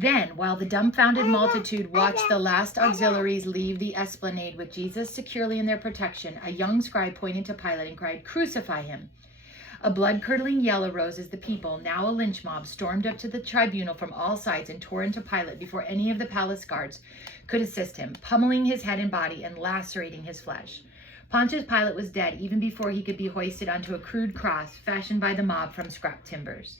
Then, while the dumbfounded multitude watched the last auxiliaries leave the esplanade with Jesus securely in their protection, a young scribe pointed to Pilate and cried, "Crucify him." A blood-curdling yell arose as the people, now a lynch mob, stormed up to the tribunal from all sides and tore into Pilate before any of the palace guards could assist him, pummeling his head and body and lacerating his flesh. Pontius Pilate was dead even before he could be hoisted onto a crude cross fashioned by the mob from scrap timbers.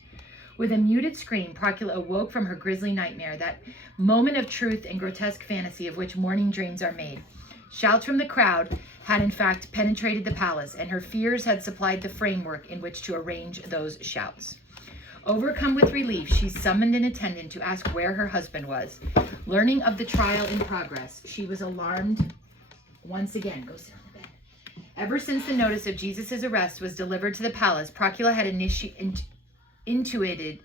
With a muted scream, Procula awoke from her grisly nightmare, that moment of truth and grotesque fantasy of which morning dreams are made. Shouts from the crowd had in fact penetrated the palace, and her fears had supplied the framework in which to arrange those shouts. Overcome with relief, she summoned an attendant to ask where her husband was. Learning of the trial in progress, she was alarmed once again. Go sit on the bed. Ever since the notice of Jesus' arrest was delivered to the palace, Procula had intuited,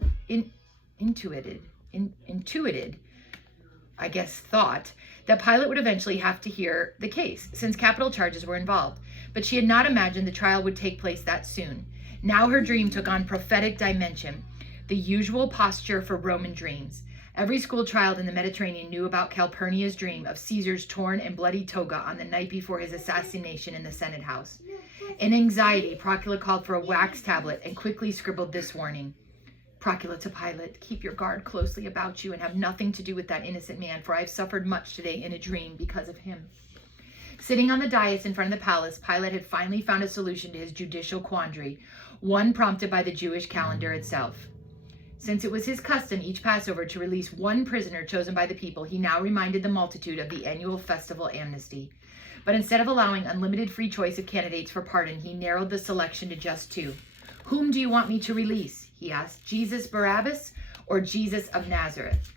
thought that Pilate would eventually have to hear the case, since capital charges were involved. But she had not imagined the trial would take place that soon. Now her dream took on prophetic dimension, the usual posture for Roman dreams. Every school child in the Mediterranean knew about Calpurnia's dream of Caesar's torn and bloody toga on the night before his assassination in the Senate house. In anxiety, Procula called for a wax tablet and quickly scribbled this warning. Procula to Pilate, keep your guard closely about you and have nothing to do with that innocent man, for I have suffered much today in a dream because of him. Sitting on the dais in front of the palace, Pilate had finally found a solution to his judicial quandary, one prompted by the Jewish calendar itself. Since it was his custom each Passover to release one prisoner chosen by the people, he now reminded the multitude of the annual festival amnesty. But instead of allowing unlimited free choice of candidates for pardon, he narrowed the selection to just two. Whom do you want me to release? He asked. Jesus Barabbas or Jesus of Nazareth?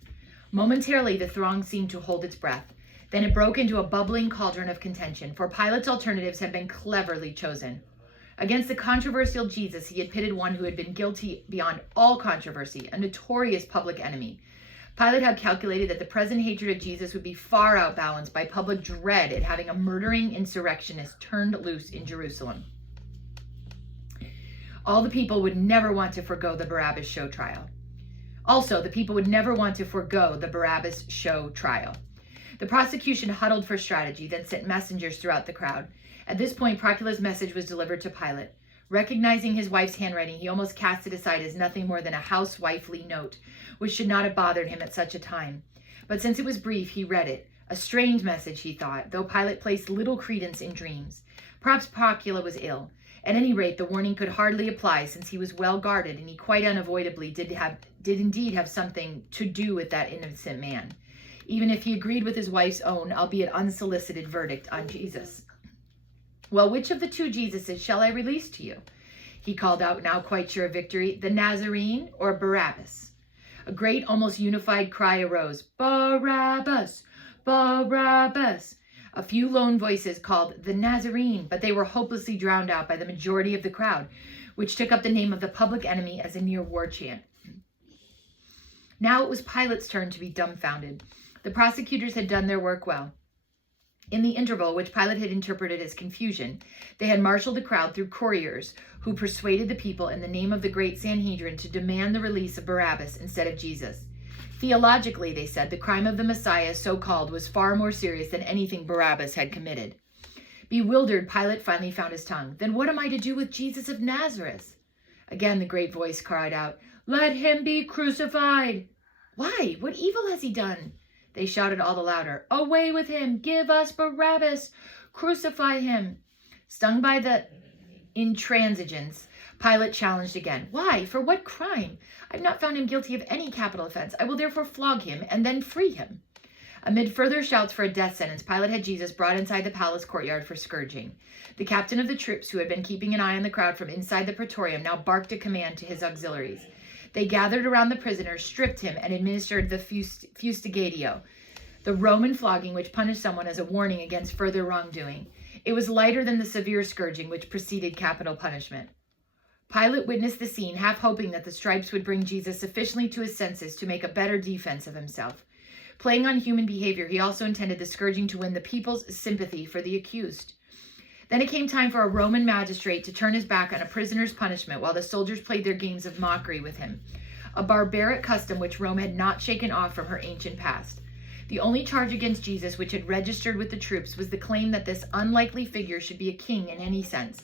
Momentarily, the throng seemed to hold its breath. Then it broke into a bubbling cauldron of contention, for Pilate's alternatives had been cleverly chosen. Against the controversial Jesus, he had pitted one who had been guilty beyond all controversy, a notorious public enemy. Pilate had calculated that the present hatred of Jesus would be far outbalanced by public dread at having a murdering insurrectionist turned loose in Jerusalem. All the people would never want to forgo the Barabbas show trial. Also, the people would never want to forgo the Barabbas show trial. The prosecution huddled for strategy, then sent messengers throughout the crowd. At this point, Procula's message was delivered to Pilate. Recognizing his wife's handwriting, he almost cast it aside as nothing more than a housewifely note, which should not have bothered him at such a time. But since it was brief, he read it. A strange message, he thought, though Pilate placed little credence in dreams. Perhaps Procula was ill. At any rate, the warning could hardly apply, since he was well guarded, and he quite unavoidably did indeed have something to do with that innocent man, even if he agreed with his wife's own, albeit unsolicited, verdict on Jesus. Well, which of the two Jesuses shall I release to you? He called out, now quite sure of victory, the Nazarene or Barabbas? A great, almost unified cry arose, Barabbas! Barabbas! A few lone voices called the Nazarene, but they were hopelessly drowned out by the majority of the crowd, which took up the name of the public enemy as a near war chant. Now it was Pilate's turn to be dumbfounded. The prosecutors had done their work well. In the interval, which Pilate had interpreted as confusion, they had marshaled the crowd through couriers who persuaded the people in the name of the great Sanhedrin to demand the release of Barabbas instead of Jesus. Theologically, they said, the crime of the Messiah, so-called, was far more serious than anything Barabbas had committed. Bewildered, Pilate finally found his tongue. Then what am I to do with Jesus of Nazareth? Again, the great voice cried out, Let him be crucified! Why? What evil has he done? They shouted all the louder, Away with him! Give us Barabbas! Crucify him! Stung by the intransigence, Pilate challenged again. Why? For what crime? I have not found him guilty of any capital offense. I will therefore flog him and then free him. Amid further shouts for a death sentence, Pilate had Jesus brought inside the palace courtyard for scourging. The captain of the troops, who had been keeping an eye on the crowd from inside the praetorium, now barked a command to his auxiliaries. They gathered around the prisoner, stripped him, and administered the fustigatio, the Roman flogging which punished someone as a warning against further wrongdoing. It was lighter than the severe scourging which preceded capital punishment. Pilate witnessed the scene, half hoping that the stripes would bring Jesus sufficiently to his senses to make a better defense of himself. Playing on human behavior, he also intended the scourging to win the people's sympathy for the accused. Then it came time for a Roman magistrate to turn his back on a prisoner's punishment while the soldiers played their games of mockery with him. a barbaric custom which Rome had not shaken off from her ancient past. The only charge against Jesus which had registered with the troops was the claim that this unlikely figure should be a king in any sense,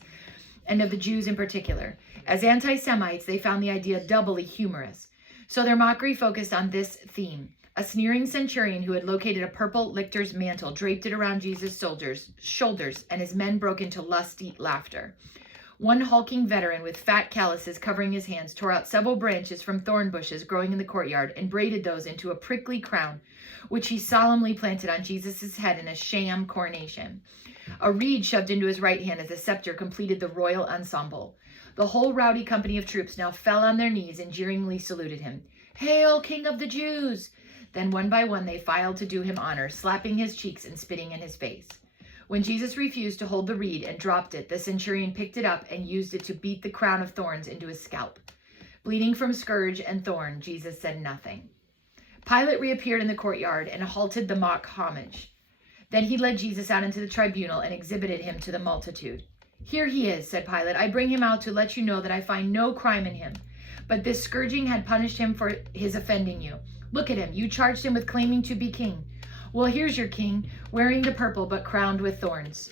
and of the Jews in particular. As anti-Semites, they found the idea doubly humorous. So their mockery focused on this theme. A sneering centurion who had located a purple lictor's mantle draped it around Jesus' shoulders, and his men broke into lusty laughter. One hulking veteran with fat calluses covering his hands tore out several branches from thorn bushes growing in the courtyard and braided those into a prickly crown, which he solemnly planted on Jesus' head in a sham coronation. A reed shoved into his right hand as a scepter completed the royal ensemble. The whole rowdy company of troops now fell on their knees and jeeringly saluted him. "Hail, King of the Jews!" Then one by one they filed to do him honor, slapping his cheeks and spitting in his face. When Jesus refused to hold the reed and dropped it, the centurion picked it up and used it to beat the crown of thorns into his scalp. Bleeding from scourge and thorn, Jesus said nothing. Pilate reappeared in the courtyard and halted the mock homage. Then he led Jesus out into the tribunal and exhibited him to the multitude. "Here he is," said Pilate. "I bring him out to let you know that I find no crime in him. But this scourging had punished him for his offending you. Look at him. You charged him with claiming to be king. Well, here's your king, wearing the purple but crowned with thorns."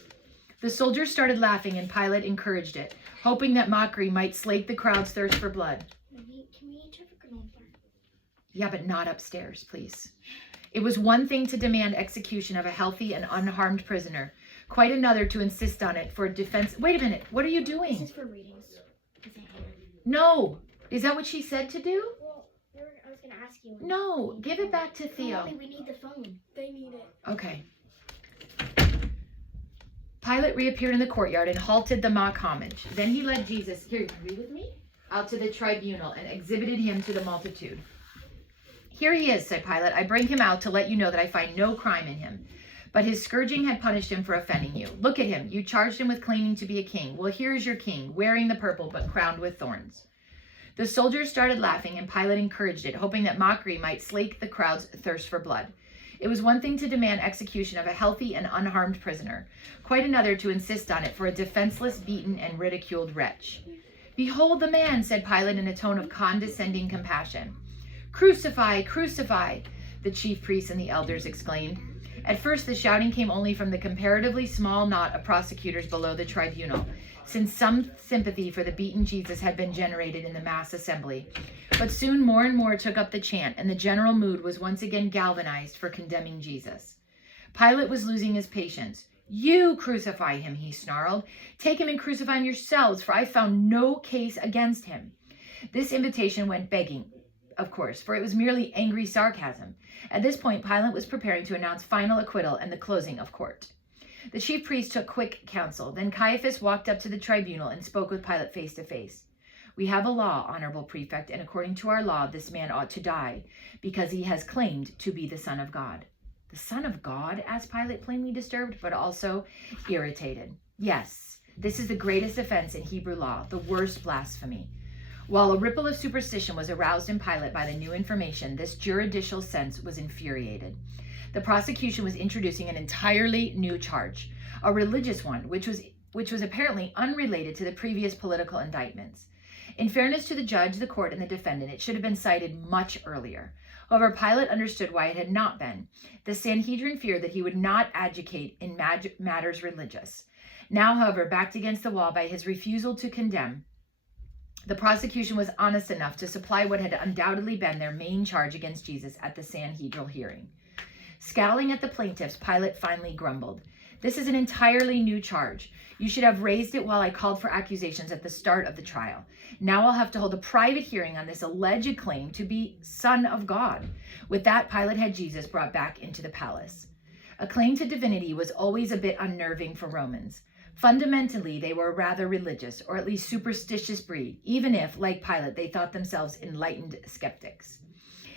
The soldiers started laughing, and Pilate encouraged it, hoping that mockery might slake the crowd's thirst for blood. Can we each have a granola bar? Yeah, but not upstairs, please. It was one thing to demand execution of a healthy and unharmed prisoner, quite another to insist on it for defense. Wait a minute, what are you doing? This is for readings. No. Is that what she said to do? Well, I was going to ask you. No, give it back to Theo. We need the phone. They need it. Okay. Pilate reappeared in the courtyard and halted the mock homage. Then he led Jesus, here, read with me, out to the tribunal and exhibited him to the multitude. "Here he is," said Pilate. "I bring him out to let you know that I find no crime in him. But his scourging had punished him for offending you. Look at him. You charged him with claiming to be a king. Well, here is your king, wearing the purple but crowned with thorns." The soldiers started laughing, and Pilate encouraged it, hoping that mockery might slake the crowd's thirst for blood. It was one thing to demand execution of a healthy and unharmed prisoner, quite another to insist on it for a defenseless, beaten, and ridiculed wretch. "Behold the man," said Pilate in a tone of condescending compassion. "Crucify, crucify," the chief priests and the elders exclaimed. At first, the shouting came only from the comparatively small knot of prosecutors below the tribunal, since some sympathy for the beaten Jesus had been generated in the mass assembly. But soon more and more took up the chant, and the general mood was once again galvanized for condemning Jesus. Pilate was losing his patience. "You crucify him," he snarled. "Take him and crucify him yourselves, for I found no case against him." This invitation went begging, of course, for it was merely angry sarcasm. At this point, Pilate was preparing to announce final acquittal and the closing of court. The chief priest took quick counsel. Then Caiaphas walked up to the tribunal and spoke with Pilate face to face. "We have a law, honorable prefect, and according to our law, this man ought to die, because he has claimed to be the Son of God." "The Son of God?" asked Pilate, plainly disturbed, but also irritated. "Yes, this is the greatest offense in Hebrew law, the worst blasphemy." While a ripple of superstition was aroused in Pilate by the new information, this juridical sense was infuriated. The prosecution was introducing an entirely new charge, a religious one, which was apparently unrelated to the previous political indictments. In fairness to the judge, the court, and the defendant, it should have been cited much earlier. However, Pilate understood why it had not been. The Sanhedrin feared that he would not adjudicate in matters religious. Now, however, backed against the wall by his refusal to condemn, the prosecution was honest enough to supply what had undoubtedly been their main charge against Jesus at the Sanhedrin hearing. Scowling at the plaintiffs, Pilate finally grumbled. "This is an entirely new charge. You should have raised it while I called for accusations at the start of the trial. Now I'll have to hold a private hearing on this alleged claim to be Son of God." With that, Pilate had Jesus brought back into the palace. A claim to divinity was always a bit unnerving for Romans. Fundamentally, they were a rather religious, or at least superstitious breed, even if, like Pilate, they thought themselves enlightened skeptics.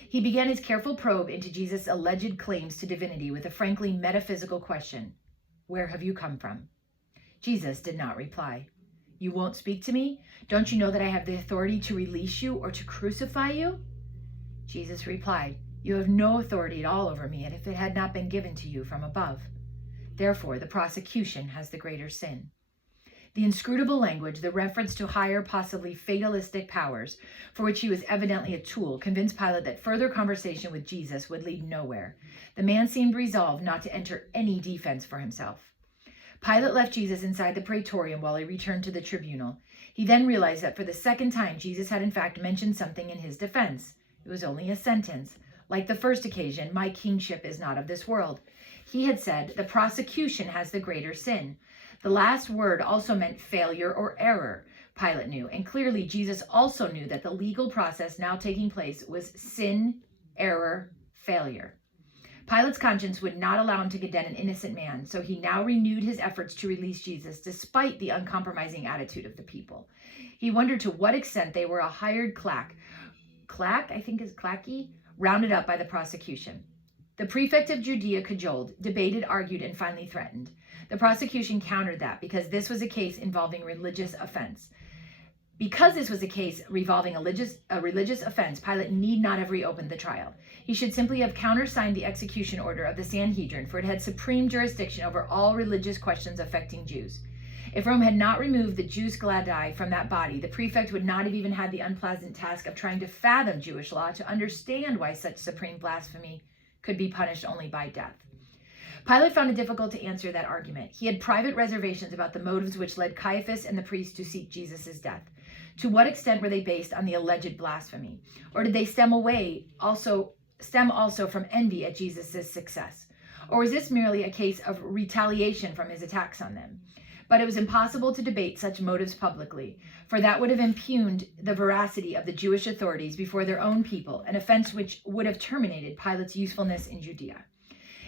He began his careful probe into Jesus' alleged claims to divinity with a frankly metaphysical question. "Where have you come from?" Jesus did not reply. "You won't speak to me? Don't you know that I have the authority to release you or to crucify you?" Jesus replied, "You have no authority at all over me, and if it had not been given to you from above. Therefore, the prosecution has the greater sin." The inscrutable language, the reference to higher, possibly fatalistic powers, for which he was evidently a tool, convinced Pilate that further conversation with Jesus would lead nowhere. The man seemed resolved not to enter any defense for himself. Pilate left Jesus inside the praetorium while he returned to the tribunal. He then realized that for the second time, Jesus had in fact mentioned something in his defense. It was only a sentence. Like the first occasion, my kingship is not of this world. He had said, the prosecution has the greater sin. The last word also meant failure or error, Pilate knew. And clearly, Jesus also knew that the legal process now taking place was sin, error, failure. Pilate's conscience would not allow him to condemn an innocent man, so he now renewed his efforts to release Jesus despite the uncompromising attitude of the people. He wondered to what extent they were a hired claque, rounded up by the prosecution. The prefect of Judea cajoled, debated, argued, and finally threatened. The prosecution countered that because this was a case involving religious offense. Because this was a case involving a religious offense, Pilate need not have reopened the trial. He should simply have countersigned the execution order of the Sanhedrin, for it had supreme jurisdiction over all religious questions affecting Jews. If Rome had not removed the jus gladii from that body, the prefect would not have even had the unpleasant task of trying to fathom Jewish law to understand why such supreme blasphemy could be punished only by death. Pilate found it difficult to answer that argument. He had private reservations about the motives which led Caiaphas and the priests to seek Jesus' death. To what extent were they based on the alleged blasphemy? Or did they stem also from envy at Jesus' success? Or was this merely a case of retaliation from his attacks on them? But it was impossible to debate such motives publicly, for that would have impugned the veracity of the Jewish authorities before their own people, an offense which would have terminated Pilate's usefulness in Judea.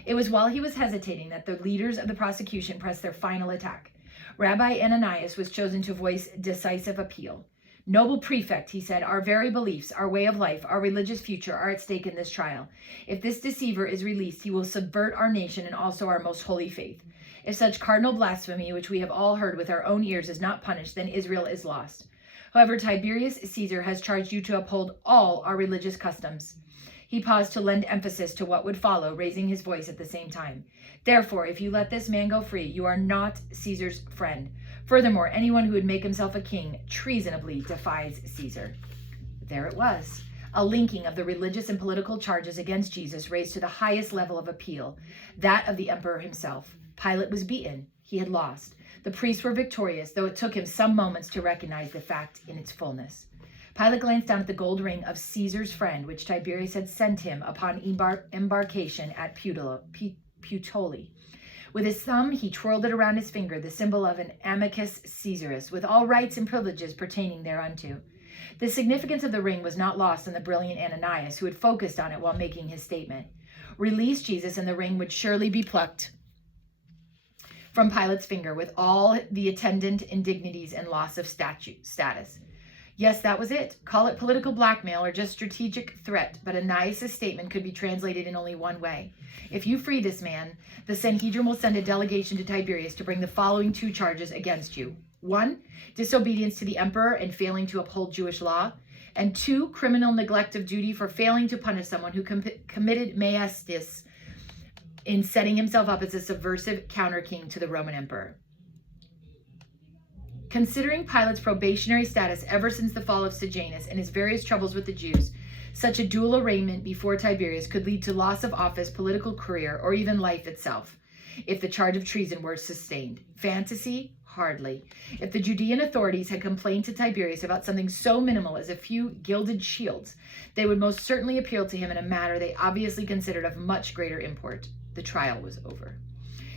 It was while he was hesitating that the leaders of the prosecution pressed their final attack. Rabbi Ananias was chosen to voice decisive appeal. Noble prefect, he said, our very beliefs, our way of life, our religious future are at stake in this trial. If this deceiver is released, he will subvert our nation and also our most holy faith. If such cardinal blasphemy, which we have all heard with our own ears, is not punished, then Israel is lost. However, Tiberius Caesar has charged you to uphold all our religious customs. He paused to lend emphasis to what would follow, raising his voice at the same time. Therefore, if you let this man go free, you are not Caesar's friend. Furthermore, anyone who would make himself a king treasonably defies Caesar. There it was, a linking of the religious and political charges against Jesus raised to the highest level of appeal, that of the emperor himself. Pilate was beaten. He had lost. The priests were victorious, though it took him some moments to recognize the fact in its fullness. Pilate glanced down at the gold ring of Caesar's friend, which Tiberius had sent him upon embarkation at Puteoli. With his thumb, he twirled it around his finger, the symbol of an amicus Caesaris, with all rights and privileges pertaining thereunto. The significance of the ring was not lost on the brilliant Ananias, who had focused on it while making his statement. Release Jesus, and the ring would surely be plucked from Pilate's finger, with all the attendant indignities and loss of status. Yes, that was it. Call it political blackmail or just strategic threat, but Ananias' statement could be translated in only one way. If you free this man, the Sanhedrin will send a delegation to Tiberius to bring the following 2 charges against you. 1, disobedience to the emperor and failing to uphold Jewish law. And 2, criminal neglect of duty for failing to punish someone who committed maestas in setting himself up as a subversive counter-king to the Roman emperor. Considering Pilate's probationary status ever since the fall of Sejanus and his various troubles with the Jews, such a dual arraignment before Tiberius could lead to loss of office, political career, or even life itself, if the charge of treason were sustained. Fantasy? Hardly. If the Judean authorities had complained to Tiberius about something so minimal as a few gilded shields, they would most certainly appeal to him in a matter they obviously considered of much greater import. The trial was over.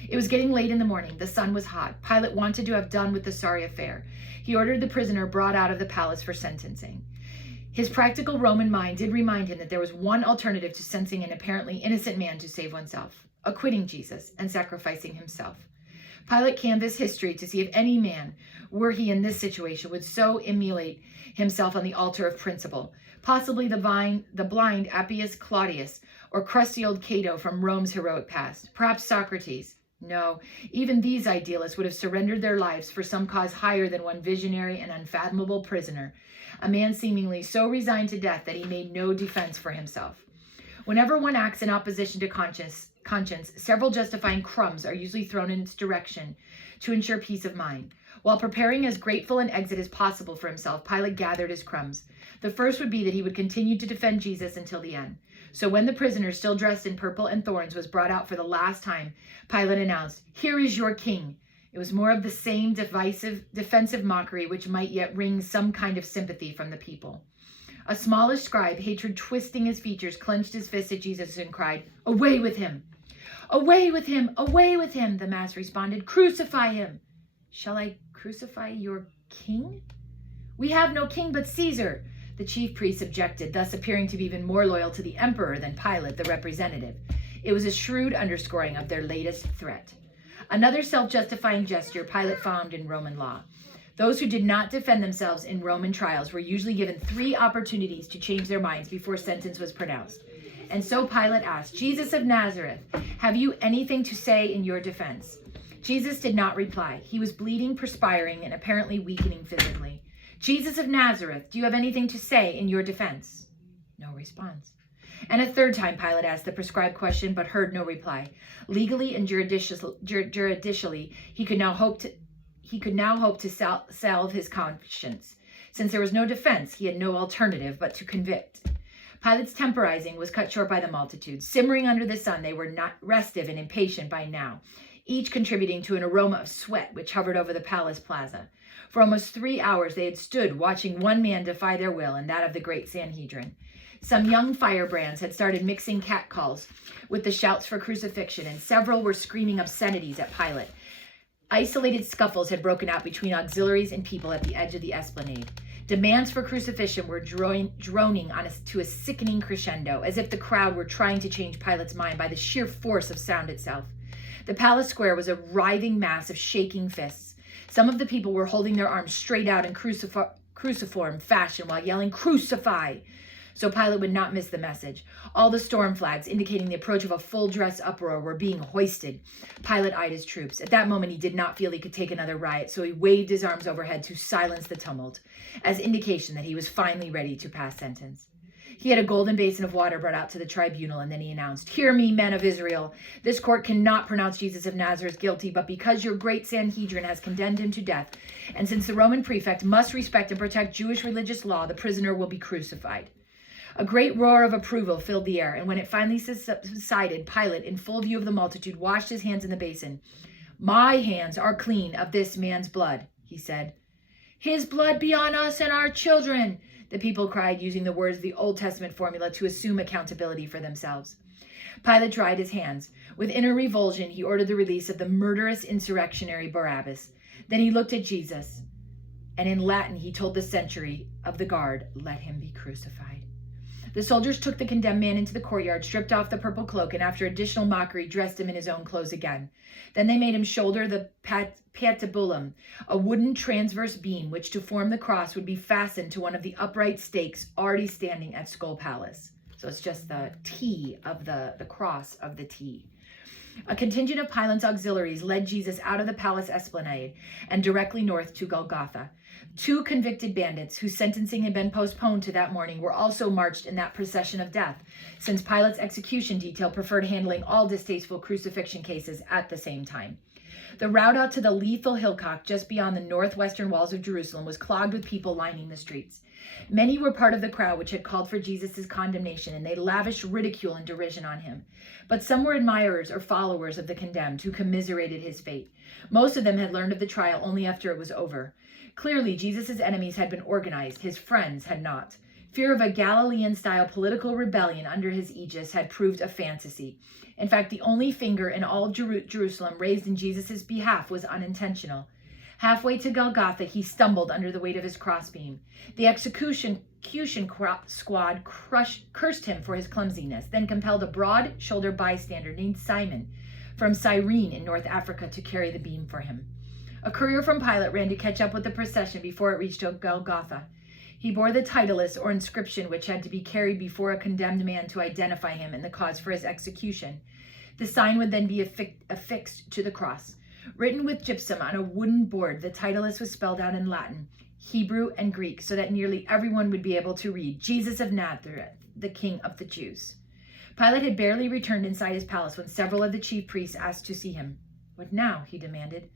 It was getting late in the morning. The sun was hot. Pilate wanted to have done with the sorry affair. He ordered the prisoner brought out of the palace for sentencing. His practical Roman mind did remind him that there was one alternative to sentencing an apparently innocent man to save oneself: acquitting Jesus and sacrificing himself. Pilate canvassed history to see if any man, were he in this situation, would so immolate himself on the altar of principle. Possibly the blind Appius Claudius, or crusty old Cato from Rome's heroic past. Perhaps Socrates. No, even these idealists would have surrendered their lives for some cause higher than one visionary and unfathomable prisoner, a man seemingly so resigned to death that he made no defense for himself. Whenever one acts in opposition to conscience, several justifying crumbs are usually thrown in its direction to ensure peace of mind. While preparing as grateful an exit as possible for himself, Pilate gathered his crumbs. The first would be that he would continue to defend Jesus until the end. So when the prisoner, still dressed in purple and thorns, was brought out for the last time, Pilate announced, "Here is your king." It was more of the same defensive mockery which might yet wring some kind of sympathy from the people. A smallish scribe, hatred twisting his features, clenched his fist at Jesus and cried, "Away with him! Away with him! Away with him!" The mass responded, "Crucify him!" "Shall I crucify your king?" "We have no king but Caesar." The chief priests objected, thus appearing to be even more loyal to the emperor than Pilate, the representative. It was a shrewd underscoring of their latest threat. Another self-justifying gesture Pilate found in Roman law. Those who did not defend themselves in Roman trials were usually given 3 opportunities to change their minds before sentence was pronounced. And so Pilate asked, "Jesus of Nazareth, have you anything to say in your defense?" Jesus did not reply. He was bleeding, perspiring, and apparently weakening physically. "Jesus of Nazareth, do you have anything to say in your defense?" No response. And a third time Pilate asked the prescribed question, but heard no reply. Legally and judicially, he could now hope to salve his conscience. Since there was no defense, he had no alternative but to convict. Pilate's temporizing was cut short by the multitude. Simmering under the sun, they were not restive and impatient by now, each contributing to an aroma of sweat which hovered over the palace plaza. For almost 3 hours they had stood watching one man defy their will and that of the great Sanhedrin. Some young firebrands had started mixing catcalls with the shouts for crucifixion, and several were screaming obscenities at Pilate. Isolated scuffles had broken out between auxiliaries and people at the edge of the esplanade. Demands for crucifixion were droning to a sickening crescendo, as if the crowd were trying to change Pilate's mind by the sheer force of sound itself. The palace square was a writhing mass of shaking fists. Some of the people were holding their arms straight out in cruciform fashion while yelling, "Crucify!" So Pilate would not miss the message. All the storm flags indicating the approach of a full-dress uproar were being hoisted. Pilate eyed his troops. At that moment, he did not feel he could take another riot, so he waved his arms overhead to silence the tumult, as indication that he was finally ready to pass sentence. He had a golden basin of water brought out to the tribunal, and then he announced, "Hear me, men of Israel. This court cannot pronounce Jesus of Nazareth guilty, but because your great Sanhedrin has condemned him to death, and since the Roman prefect must respect and protect Jewish religious law, the prisoner will be crucified." A great roar of approval filled the air, and when it finally subsided, Pilate, in full view of the multitude, washed his hands in the basin. "My hands are clean of this man's blood," he said. "His blood be on us and our children," the people cried, using the words of the Old Testament formula to assume accountability for themselves. Pilate dried his hands. With inner revulsion, he ordered the release of the murderous insurrectionary Barabbas. Then he looked at Jesus, and in Latin he told the sentry of the guard, "Let him be crucified." The soldiers took the condemned man into the courtyard, stripped off the purple cloak, and after additional mockery, dressed him in his own clothes again. Then they made him shoulder the patibulum, a wooden transverse beam, which to form the cross would be fastened to one of the upright stakes already standing at Skull Palace. So it's just the T of the cross of the T. A contingent of Pilate's auxiliaries led Jesus out of the palace esplanade and directly north to Golgotha. 2 convicted bandits, whose sentencing had been postponed to that morning, were also marched in that procession of death, since Pilate's execution detail preferred handling all distasteful crucifixion cases at the same time. The route out to the lethal Hillcock, just beyond the northwestern walls of Jerusalem, was clogged with people lining the streets. Many were part of the crowd which had called for Jesus' condemnation, and they lavished ridicule and derision on him. But some were admirers or followers of the condemned who commiserated his fate. Most of them had learned of the trial only after it was over. Clearly, Jesus' enemies had been organized. His friends had not. Fear of a Galilean-style political rebellion under his aegis had proved a fantasy. In fact, the only finger in all Jerusalem raised in Jesus' behalf was unintentional. Halfway to Golgotha, he stumbled under the weight of his crossbeam. The execution squad cursed him for his clumsiness, then compelled a broad-shouldered bystander named Simon from Cyrene in North Africa to carry the beam for him. A courier from Pilate ran to catch up with the procession before it reached Golgotha. He bore the titulus or inscription which had to be carried before a condemned man to identify him and the cause for his execution. The sign would then be affixed to the cross. Written with gypsum on a wooden board, the titulus was spelled out in Latin, Hebrew, and Greek, so that nearly everyone would be able to read, "Jesus of Nazareth, the King of the Jews." Pilate had barely returned inside his palace when several of the chief priests asked to see him. What now? He demanded.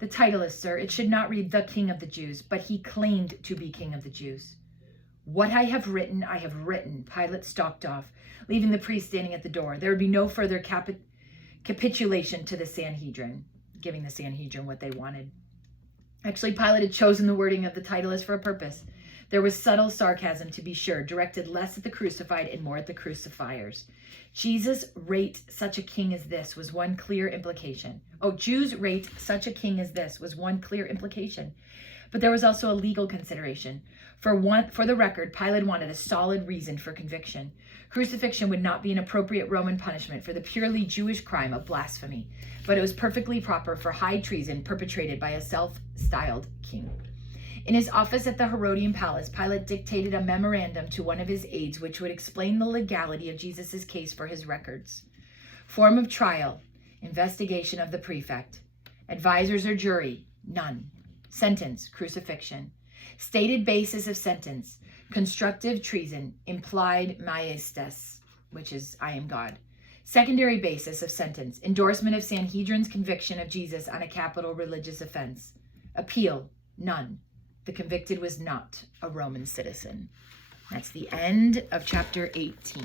The title is, sir, it should not read the King of the Jews, but he claimed to be King of the Jews. What I have written, Pilate stalked off, leaving the priest standing at the door. There would be no further capitulation to the Sanhedrin, giving the Sanhedrin what they wanted. Actually, Pilate had chosen the wording of the title as for a purpose. There was subtle sarcasm, to be sure, directed less at the crucified and more at the crucifiers. Jesus rate such a king as this was one clear implication. Jews rate such a king as this was one clear implication. But there was also a legal consideration. For the record, Pilate wanted a solid reason for conviction. Crucifixion would not be an appropriate Roman punishment for the purely Jewish crime of blasphemy, but it was perfectly proper for high treason perpetrated by a self-styled king. In his office at the Herodian palace, Pilate dictated a memorandum to one of his aides which would explain the legality of Jesus' case for his records. Form of trial, investigation of the prefect. Advisors or jury, none. Sentence, crucifixion. Stated basis of sentence, constructive treason, implied maiestas, which is I am God. Secondary basis of sentence, endorsement of Sanhedrin's conviction of Jesus on a capital religious offense. Appeal, none. The convicted was not a Roman citizen. That's the end of chapter 18.